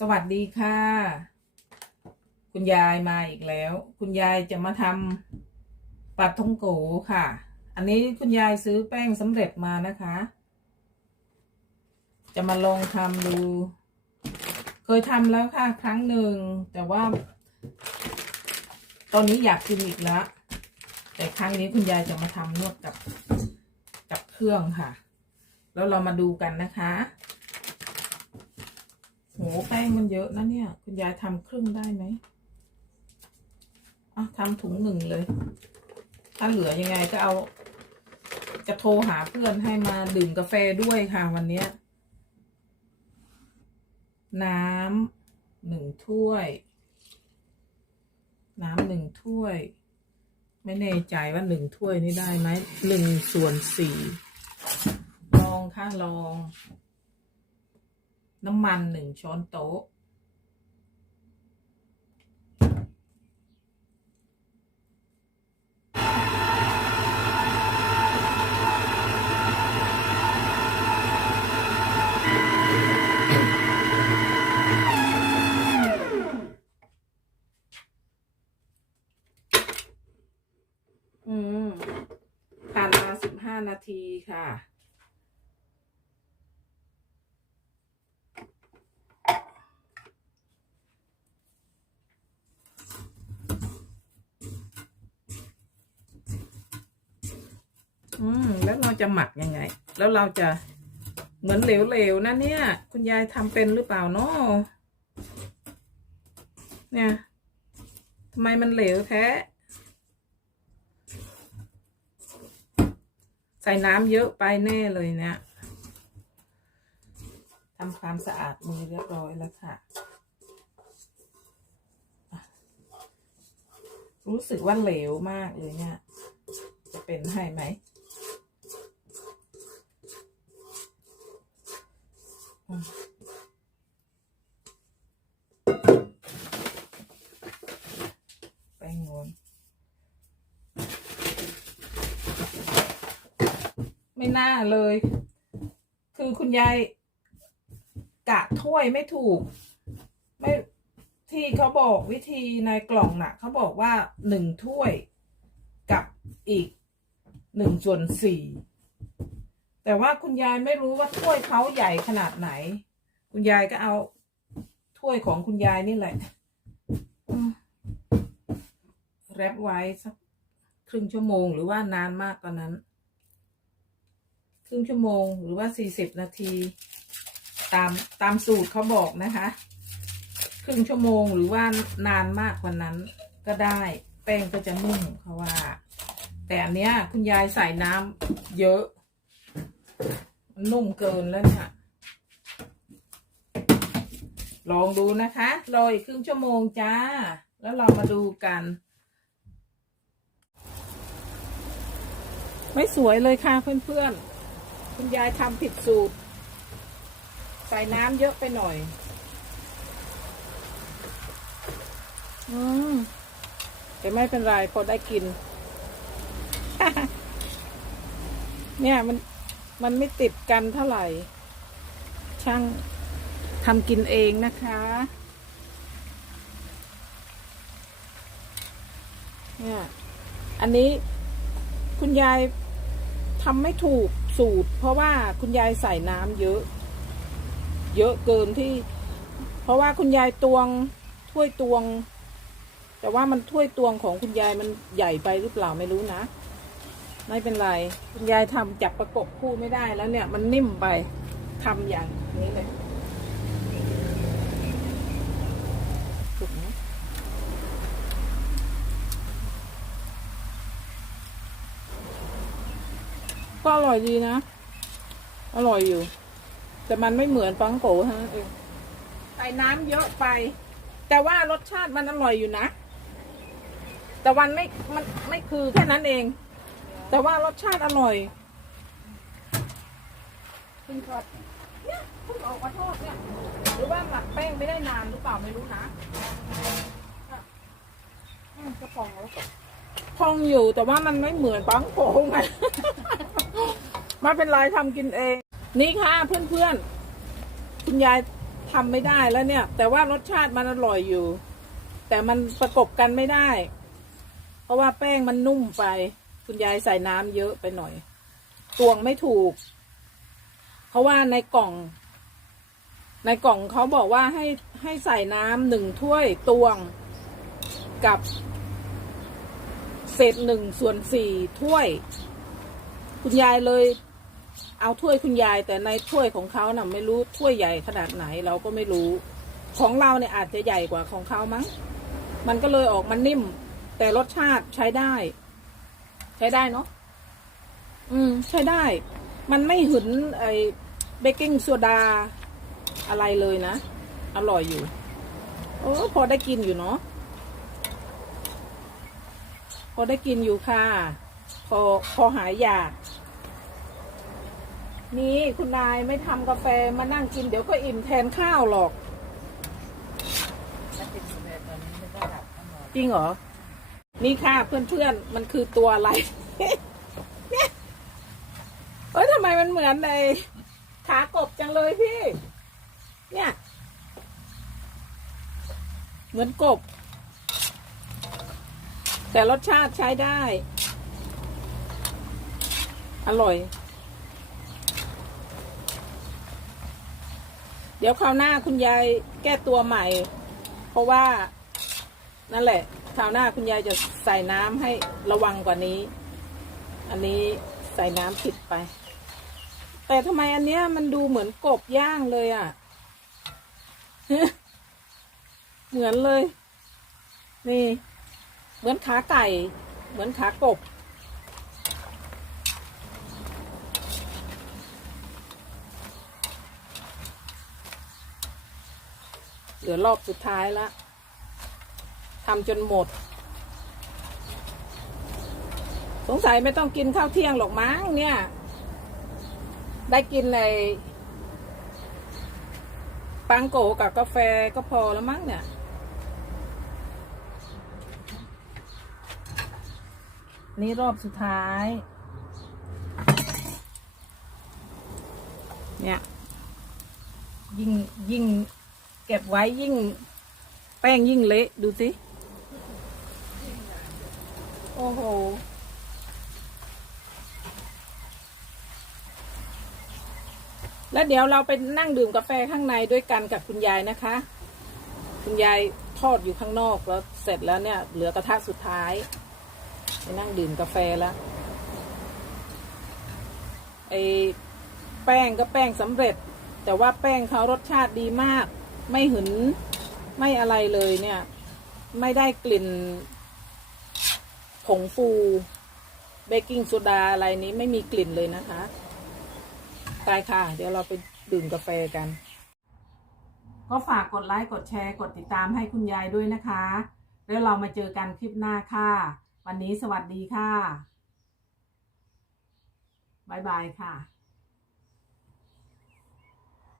สวัสดีค่ะ คุณยายมาอีกแล้ว คุณยายจะมาทำปัดทงโกค่ะ อันนี้คุณยายซื้อแป้งสำเร็จมานะคะ จะมาลองทำดู เคยทำแล้วค่ะ ครั้งหนึ่ง แต่ว่า ตอนนี้อยากกินอีกแล้ว แต่ครั้งนี้คุณยายจะมาทำนวดกับกับเครื่องค่ะ แล้วเรามาดูกันนะคะ หแป้งมันเยอะนะเนี่ย คุณยายทำครึ่งได้ไหมอะทำถุงหนึ่งเลย ถ้าเหลือยังไงก็เอา จะโทรหาเพื่อนให้มาดื่มกาแฟด้วยค่ะวันนี้ น้ำหนึ่งถ้วย น้ำหนึ่งถ้วย ไม่แน่ใจว่าหนึ่งถ้วยนี่ได้ไหมหนึ่งส่วนสี่ลองค่ะลอง น้ำมันหนึ่งช้อนโต๊ะ อืมผ่านมาสิบห้านาทีค่ะ อืมแล้วเราจะหมักยังไง แล้วเราจะเหมือนเหลวๆนะเนี่ย คุณยายทำเป็นหรือเปล่าเนาะเนี่ยทำไมมันเหลวแท้ ใส่น้ำเยอะไปแน่เลยเนี่ยทำความสะอาดมือเรียบร้อยแล้วค่ะ รู้สึกว่าเหลวมากเลยเนี่ย จะเป็นให้ไหมอืม แป้งงวนไม่น่าเลย คือคุณยายกะถ้วยไม่ถูก ไม่ที่เขาบอกวิธีในกล่องน่ะเขาบอกว่าหนึ่งถ้วยกับอีกหนึ่งส่วนสี่ แต่ว่าคุณยายไม่รู้ว่าถ้วยเขาใหญ่ขนาดไหน คุณยายก็เอาถ้วยของคุณยายนี่แหละแรปไว้สักครึ่งชั่วโมงหรือว่านานมากกว่านั้น ครึ่งชั่วโมงหรือว่าสี่สิบนาที ตามตามสูตรเขาบอกนะคะ ครึ่งชั่วโมงหรือว่านานมากกว่านั้นก็ได้ แป้งก็จะนุ่มเขาว่า แต่อันเนี้ย คุณยายใส่น้ำเยอะ มันนุ่มเกินแล้วเนี่ย ลองดูนะคะรออีกครึ่งชั่วโมงจ้า แล้วเรามาดูกัน ไม่สวยเลยค่ะเพื่อนๆ คุณยายทำผิดสูตร ใส่น้ำเยอะไปหน่อย อืมแต่ไม่เป็นไรพอได้กิน เนี่ยมัน มันไม่ติดกันเท่าไหร่ ช่างทำกินเองนะคะเนี่ยอันนี้คุณยายทำไม่ถูกสูตร เพราะว่าคุณยายใส่น้ำเยอะ เยอะเกินที่ เพราะว่าคุณยายตวงถ้วยตวง แต่ว่ามันถ้วยตวงของคุณยายมันใหญ่ไปหรือเปล่าไม่รู้นะ ไม่เป็นไรคุณยายทำจับประกบคู่ไม่ได้แล้วเนี่ย มันนิ่มไปทำอย่างนี้เลยถูกไหมก็อร่อยดีนะ อร่อยอยู่ แต่มันไม่เหมือนปังโกฮะเองใส่น้ำเยอะไป แต่ว่ารสชาติมันอร่อยอยู่นะ แต่วันไม่มันไม่คือแค่นั้นเอง แต่ว่ารสชาติอร่อยเพิ่งทอดเนี่ยเพิ่งออกมาทอดเนี่ยหรือว่าหมักแป้งไม่ได้นานหรือเปล่าไม่รู้นะอะอืมจะพองแล้วพองอยู่แต่ว่ามันไม่เหมือนปังโขงไงไม่เป็นไรทำกินเอง นี่ค่ะเพื่อนๆคุณยายทำไม่ได้แล้วเนี่ย แต่ว่ารสชาติมันอร่อยอยู่ แต่มันประกบกันไม่ได้ เพราะว่าแป้งมันนุ่มไป คุณยายใส่น้ำเยอะไปหน่อย ตวงไม่ถูก เพราะว่าในกล่อง ในกล่องเขาบอกว่าให้ให้ใส่น้ำหนึ่งถ้วยตวงกับ เศษหนึ่งส่วนสี่ถ้วย คุณยายเลย เอาถ้วยคุณยายแต่ในถ้วยของเขาน่ะไม่รู้ถ้วยใหญ่ขนาดไหนเราก็ไม่รู้ ของเราเนี่ยอาจจะใหญ่กว่าของเขามั้ง มันก็เลยออกมานิ่ม แต่รสชาติใช้ได้ ใช้ได้เนาะอืม ใช้ได้ มันไม่หืนไอเบกกิ้งโซดาอะไรเลยนะ อร่อยอยู่ โอ้พอได้กินอยู่เนาะพอได้กินอยู่ค่ะ พอพอหายอยาก นี่คุณนายไม่ทำกาแฟมานั่งกินเดี๋ยวก็อิ่มแทนข้าวหรอกถ้าเป็นแบบตอนนี้ไม่ได้หลับทั้งนอนจริงเหรอ นี่ค่ะเพื่อนๆ มันคือตัวอะไร เนี่ยเอ้ยทำไมมันเหมือนในขากบจังเลยพี่ เนี่ย เหมือนกบ แต่รสชาติใช้ได้ อร่อย เดี๋ยวคราวหน้าคุณยายแก้ตัวใหม่ เพราะว่า นั่นแหละ คราวหน้าคุณยายจะใส่น้ำให้ระวังกว่านี้ อันนี้ใส่น้ำผิดไป แต่ทำไมอันเนี้ยมันดูเหมือนกบย่างเลยอะ่ะ เหมือนเลย นี่ เหมือนขาไก่ เหมือนขากบเหลือรอบสุดท้ายแล้ว ทำจนหมด สงสัยไม่ต้องกินข้าวเที่ยงหรอกมั้งเนี่ย ได้กินในปังโกกับกาแฟก็พอแล้วมั้งเนี่ย นี่รอบสุดท้าย เนี่ย ยิ่งยิ่งเก็บไว้ยิ่ง แป้งยิ่งเละ ดูสิ โอ้โห แล้วเดี๋ยวเราไปนั่งดื่มกาแฟข้างในด้วยกันกับคุณยายนะคะ คุณยายทอดอยู่ข้างนอกแล้วเสร็จแล้วเนี่ย เหลือกระทะสุดท้าย ไปนั่งดื่มกาแฟแล้วไอแป้งก็แป้งสำเร็จ แต่ว่าแป้งเขารสชาติดีมาก ไม่หืนไม่อะไรเลยเนี่ย ไม่ได้กลิ่น ผงฟูเบกกิ้งโซดาอะไรนี้ไม่มีกลิ่นเลยนะคะไปค่ะ เดี๋ยวเราไปดื่มกาแฟกัน ก็ฝากกดไลค์กดแชร์กดติดตามให้คุณยายด้วยนะคะ แล้วเรามาเจอกันคลิปหน้าค่ะ วันนี้สวัสดีค่ะ บ๊ายบายค่ะ